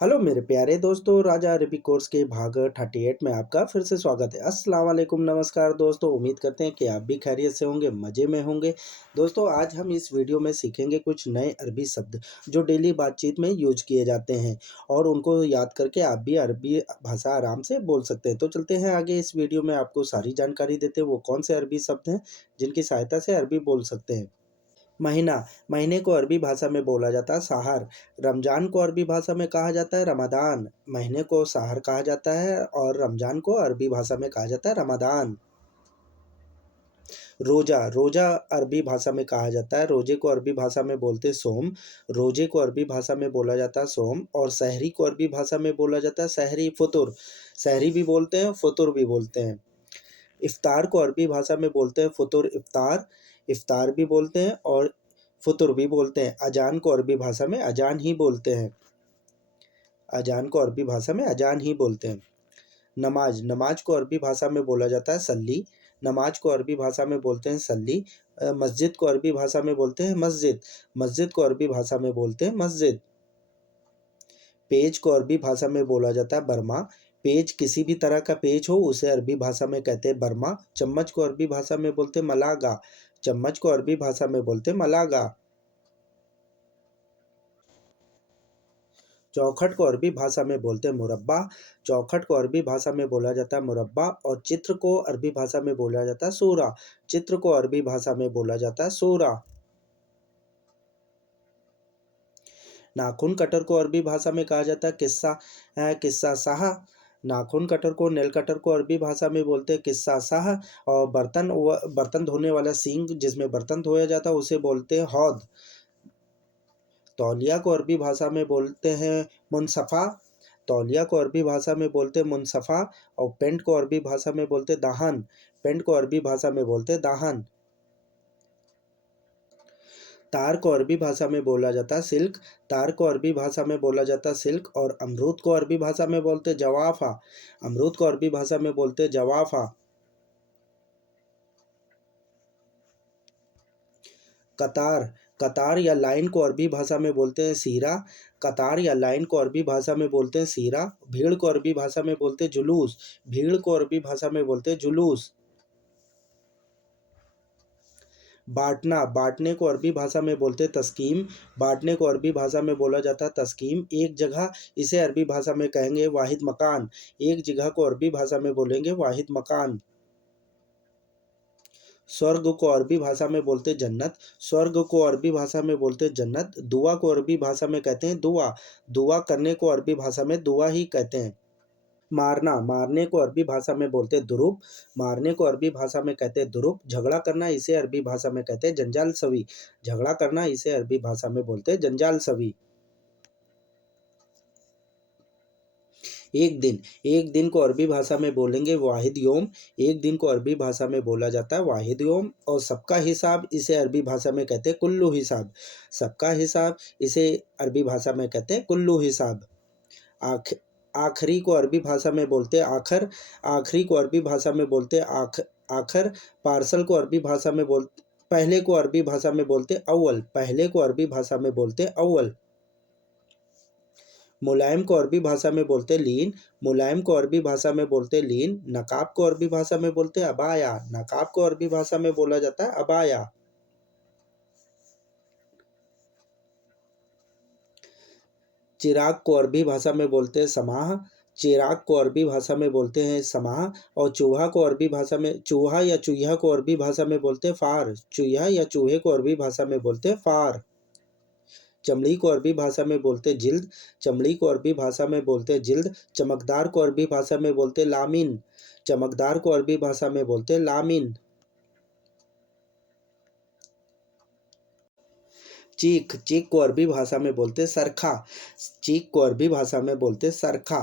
Hello मेरे प्यारे दोस्तों, राजा अरबी कोर्स के भाग 38 में आपका फिर से स्वागत है। अस्सलाम वालेकुम, नमस्कार दोस्तों। उम्मीद करते हैं कि आप भी खैरियत से होंगे, मज़े में होंगे। दोस्तों, आज हम इस वीडियो में सीखेंगे कुछ नए अरबी शब्द जो डेली बातचीत में यूज किए जाते हैं और उनको याद करके आप भी अरबी भाषा आराम से बोल सकते हैं। तो चलते हैं आगे, इस वीडियो में आपको सारी जानकारी देते हैं वो कौन से अरबी शब्द हैं जिनकी सहायता से अरबी बोल सकते हैं। महीना, महीने को अरबी भाषा में बोला जाता है सहर। रमज़ान को अरबी भाषा में कहा जाता है रमज़ान। महीने को सहर कहा जाता है और रमज़ान को अरबी भाषा में कहा जाता है रमज़ान। रोज़ा, रोज़ा अरबी भाषा में कहा जाता है। रोज़े को अरबी भाषा में बोलते हैं सोम। रोज़े को अरबी भाषा में बोला जाता है सोम और सहरी को अरबी भाषा में बोला जाता है सहरी, फ़ुतुर। सहरी भी बोलते हैं, फ़ुतुर भी बोलते हैं। इफ्तार को अरबी भाषा में बोलते हैं फ़ुतुर इफ्तार, इफ्तार भी बोलते हैं और फ़ुतुर भी बोलते हैं। अजान को अरबी भाषा में अजान ही बोलते हैं। अजान को अरबी भाषा में अजान ही बोलते हैं। नमाज, नमाज को अरबी भाषा में बोला जाता है सल्ली। नमाज को अरबी भाषा में बोलते हैं सल्ली। मस्जिद को अरबी भाषा में बोलते हैं मस्जिद। मस्जिद को अरबी भाषा में बोलते हैं मस्जिद। पेज को अरबी भाषा में बोला जाता है बर्मा। पेज किसी भी तरह का पेज हो उसे अरबी भाषा में कहते हैं बर्मा। चम्मच को अरबी भाषा में बोलते हैं मलागा। चम्मच को अरबी भाषा में बोलते हैं मलागा। चौखट को अरबी भाषा में बोलते हैं मुरब्बा। चौखट को अरबी भाषा में बोला जाता है मुरब्बा और चित्र को अरबी भाषा में बोला जाता है सूरा। चित्र को अरबी भाषा में बोला जाता है सूरा। नाखून कटर को अरबी भाषा में कहा जाता है किस्सा साह। नाखून कटर को नेल कटर को अरबी भाषा में बोलते हैं किस्सा साह। और बर्तन धोने वाला सींग जिसमें बर्तन धोया जाता है उसे बोलते हैं हौद। तौलिया को अरबी भाषा में बोलते हैं मुनसफ़ा। तौलिया को अरबी भाषा में बोलते हैं मुनसफ़ा और पेंट को अरबी भाषा में बोलते हैं दाहन। पेंट को अरबी भाषा में बोलते हैं दाहन। तार को अरबी भाषा में बोला जाता है सिल्क। तार को अरबी भाषा में बोला जाता है सिल्क और अमरूद को अरबी भाषा में बोलते हैं जवाफ़ा। अमरूद को अरबी भाषा में बोलते हैं जवाफ़ा। कतार, कतार या लाइन को अरबी भाषा में बोलते हैं सीरा। कतार या लाइन को अरबी भाषा में बोलते हैं सीरा। भीड़ को अरबी भाषा में बोलते हैं जुलूस। भीड़ को अरबी भाषा में बोलते हैं जुलूस। बाँटना, बाँटने को अरबी भाषा में बोलते हैं तस्कीम। बाँटने को अरबी भाषा में बोला जाता है तस्कीम। एक जगह, इसे अरबी भाषा में कहेंगे वाहिद मकान। एक जगह को अरबी भाषा में बोलेंगे वाहिद मकान। स्वर्ग को अरबी भाषा में बोलते हैं जन्नत। स्वर्ग को अरबी भाषा में बोलते हैं जन्नत। दुआ को अरबी भाषा में कहते हैं दुआ। दुआ करने को अरबी भाषा में दुआ ही कहते हैं। मारना, मारने को अरबी भाषा में बोलते हैं दुरुब। मारने को अरबी भाषा में कहते हैं दुरुब। झगड़ा करना, इसे अरबी भाषा में कहते हैं जंजाल सवी। झगड़ा करना, इसे अरबी भाषा में बोलते हैं जंजाल सवी। एक दिन, एक दिन को अरबी भाषा में बोलेंगे वाहिद योम। एक दिन को अरबी भाषा में बोला जाता है वाहिद योम और सबका हिसाब, इसे अरबी भाषा में कहते हैं कुल्लू हिसाब। सबका हिसाब, इसे अरबी भाषा में कहते हैं कुल्लू हिसाब। आख आखिरी को अरबी भाषा में बोलते हैं आखर। आखिरी को अरबी भाषा में बोलते हैं आखर। पार्सल को अरबी भाषा में पहले को अरबी भाषा में बोलते हैं अव्वल। पहले को अरबी भाषा में बोलते हैं अव्वल। मुलायम को अरबी भाषा में बोलते हैं लीन। मुलायम को अरबी भाषा में बोलते हैं लीन। नकाब को अरबी भाषा में बोलते हैं अबाया। नकाब को अरबी भाषा में बोला जाता है अबाया। चिराग को अरबी भाषा में बोलते हैं समाह। चिराग को अरबी भाषा में बोलते हैं समाह और चूहा को अरबी भाषा में, चूहा या चूहा को अरबी भाषा में बोलते हैं फार। चूहा या चूहे को अरबी भाषा में बोलते हैं फार। चमड़ी को अरबी भाषा में बोलते हैं जिल्द। चमड़ी को अरबी भाषा में बोलते हैं जिल्द। चमकदार को अरबी भाषा में बोलते हैं लामिन। चमकदार को अरबी भाषा में बोलते हैं लामिन। चीख, चीख को अरबी भाषा में बोलते हैं सरखा। चीख को अरबी भाषा में बोलते हैं सरखा।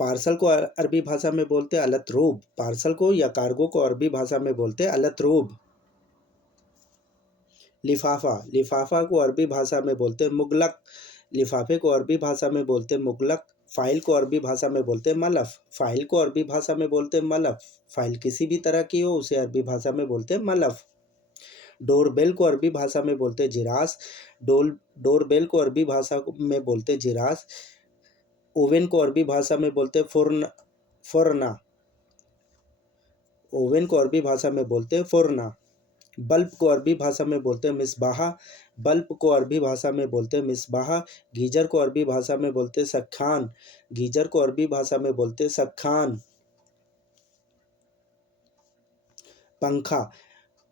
पार्सल को अरबी भाषा में बोलते हैं अलतरूब। पार्सल को या कार्गो को अरबी भाषा में बोलते हैं अलतरूब। लिफाफा, लिफाफा को अरबी भाषा में बोलते हैं मुगलक। लिफाफे को अरबी भाषा में बोलते हैं मुगलक। फाइल को अरबी भाषा में बोलते हैं मलफ। फाइल को अरबी भाषा में बोलते हैं मलफ। फाइल किसी भी तरह की हो उसे अरबी भाषा में बोलते हैं मलफ। डोरबेल को अरबी भाषा में बोलते हैं जिरास। डोरबेल को अरबी भाषा में बोलते हैं जिरास। ओवन को अरबी भाषा में बोलते हैं फुरन फुरना। ओवन को अरबी भाषा में बोलते हैं फुरना। बल्ब को अरबी भाषा में बोलते हैं मिसबाह। बल्ब को अरबी भाषा में बोलते हैं मिसबाह। गीजर को अरबी भाषा में बोलते हैं सखान। गीजर को अरबी भाषा में बोलते हैं सखान। पंखा,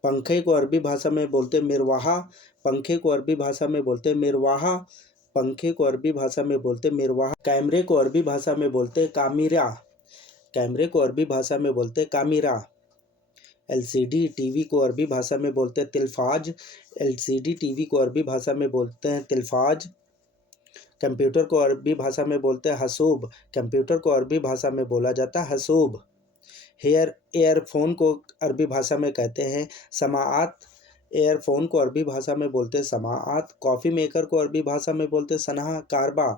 पंखे को अरबी भाषा में बोलते हैं मिरवाहा। पंखे को अरबी भाषा में बोलते हैं मिरवाहा। पंखे को अरबी भाषा में बोलते हैं मिरवाहा। कैमरे को अरबी भाषा में बोलते हैं कामिरा। कैमरे को अरबी भाषा में बोलते हैं कामिरा। एलसीडी टीवी को अरबी भाषा में बोलते हैं तिल्फाज। एलसीडी टीवी को अरबी भाषा में बोलते हैं तिल्फाज। कंप्यूटर को अरबी भाषा में बोलते हैं हसूब। कंप्यूटर को अरबी भाषा में बोला जाता है हसूब। एयरफोन को अरबी भाषा में कहते हैं समाआत। एयरफोन को अरबी भाषा में बोलते हैं समाआत। कॉफ़ी मेकर को अरबी भाषा में बोलते हैं सनहा कारबा।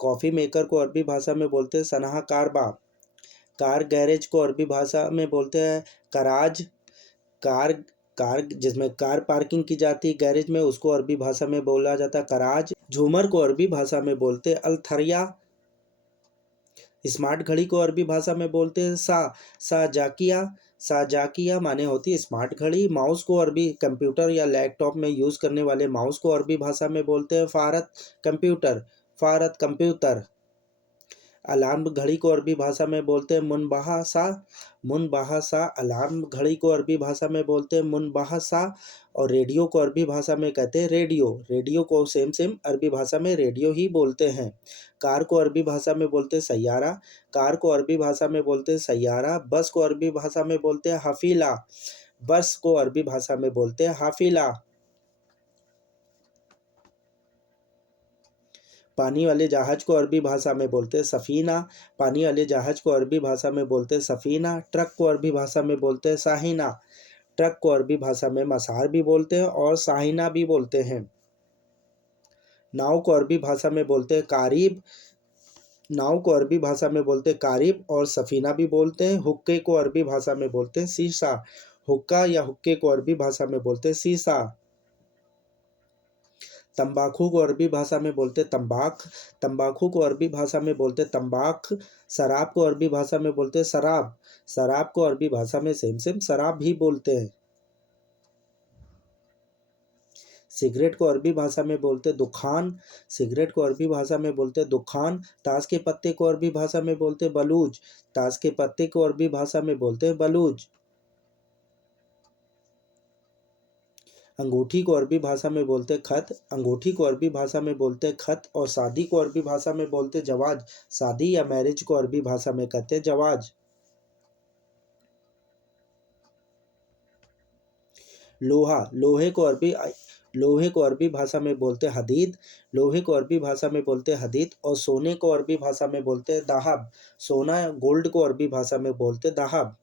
कॉफ़ी मेकर को अरबी भाषा में बोलते हैं सनहा कारबा। कार गैरेज को अरबी भाषा में बोलते हैं कराज। कार कार जिसमें कार पार्किंग की जाती है गैरेज में, उसको अरबी भाषा में बोला जाता है कराज। झूमर को अरबी भाषा में बोलते हैं अलथरिया। स्मार्ट घड़ी को अरबी भाषा में बोलते हैं साजाकिया। साजाकिया माने होती है स्मार्ट घड़ी। माउस को अरबी कंप्यूटर या लैपटॉप में यूज़ करने वाले माउस को अरबी भाषा में बोलते हैं फ़ारत कंप्यूटर। फ़ारत कंप्यूटर। अलार्म घड़ी को अरबी भाषा में बोलते हैं मुनबहासा। मुनबहासा। अलार्म घड़ी को अरबी भाषा में बोलते हैं मुनबहासा। और रेडियो को अरबी भाषा में कहते हैं रेडियो। रेडियो को सेम अरबी भाषा में रेडियो ही बोलते हैं। कार को अरबी भाषा में बोलते हैं सैयारा। कार को अरबी भाषा में बोलते हैं सैयारा। बस को अरबी भाषा में बोलते हैं हाफिला। बस को अरबी भाषा में बोलते हैं हाफिला। पानी वाले जहाज को अरबी भाषा में बोलते हैं सफ़ीना। पानी वाले जहाज को अरबी भाषा में बोलते हैं सफ़ीना। ट्रक को अरबी भाषा में बोलते हैं साहिना। ट्रक को अरबी भाषा में मसार भी बोलते हैं और साहिना भी बोलते हैं। नाव को अरबी भाषा में बोलते हैं कारीब। नाव को अरबी भाषा में बोलते हैं कारीब और सफ़ीना भी बोलते हैं। हुक्के को अरबी भाषा में बोलते हैं शीशा। हुक्का या हुक्के को अरबी भाषा में बोलते हैं शीशा। तंबाकू को अरबी भाषा में बोलते तंबाक। तंबाकू को अरबी भाषा में बोलते तंबाक। शराब को अरबी भाषा में बोलते शराब। शराब को अरबी भाषा में सेम शराब भी बोलते हैं। सिगरेट को अरबी भाषा में बोलते दुखान। सिगरेट को अरबी भाषा में बोलते दुखान। ताश के पत्ते को अरबी भाषा में बोलते बलूज। ताश के पत्ते को अरबी भाषा में बोलते बलूज। अंगूठी को अरबी भाषा में बोलते खत। अंगूठी को अरबी भाषा में बोलते खत। और शादी को अरबी भाषा में बोलते जवाज। शादी या मैरिज को अरबी भाषा में कहते जवाज। लोहा, लोहे को अरबी भाषा में बोलते हदीद। लोहे को अरबी भाषा में बोलते हदीद। और सोने को अरबी भाषा में बोलते दाहब। सोना गोल्ड को अरबी भाषा में बोलते दाहब।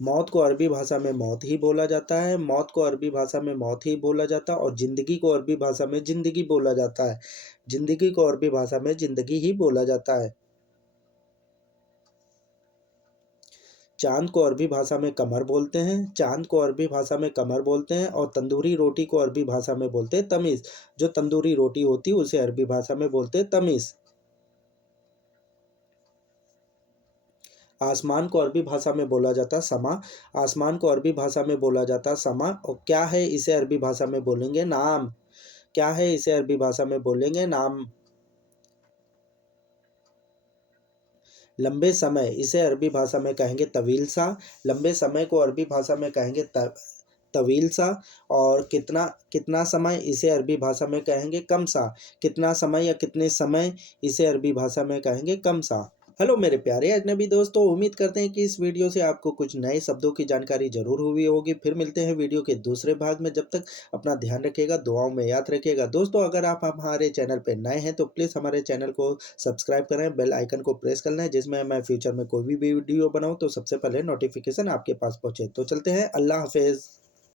मौत को अरबी भाषा में मौत ही बोला जाता है। मौत को अरबी भाषा में मौत ही बोला जाता है। और ज़िंदगी को अरबी भाषा में ज़िंदगी बोला जाता है। ज़िंदगी को अरबी भाषा में ज़िंदगी ही बोला जाता है। चाँद को अरबी भाषा में कमर बोलते हैं। चाँद को अरबी भाषा में कमर बोलते हैं। और तंदूरी रोटी को अरबी भाषा में बोलते हैं तमीज़। जो तंदूरी रोटी होती है उसे अरबी भाषा में बोलते हैं तमीज़। आसमान को अरबी भाषा में बोला जाता समा। आसमान को अरबी भाषा में बोला जाता समा। और क्या है इसे अरबी भाषा में बोलेंगे नाम। क्या है इसे अरबी भाषा में बोलेंगे नाम। लंबे समय इसे अरबी भाषा में कहेंगे तवील सा। लंबे समय को अरबी भाषा में कहेंगे तवील सा। और कितना कितना समय इसे अरबी भाषा में कहेंगे कम सा। कितना समय या कितने समय इसे अरबी भाषा में कहेंगे कम सा। हेलो मेरे प्यारे अजनबी दोस्तों, उम्मीद करते हैं कि इस वीडियो से आपको कुछ नए शब्दों की जानकारी जरूर हुई होगी। फिर मिलते हैं वीडियो के दूसरे भाग में। जब तक अपना ध्यान रखिएगा, दुआओं में याद रखिएगा। दोस्तों, अगर आप हमारे चैनल पर नए हैं तो प्लीज़ हमारे चैनल को सब्सक्राइब करें, बेल आइकन को प्रेस कर लें, जिसमें मैं फ्यूचर में कोई भी वीडियो बनाऊँ तो सबसे पहले नोटिफिकेशन आपके पास पहुँचे। तो चलते हैं, अल्लाह हाफिज़।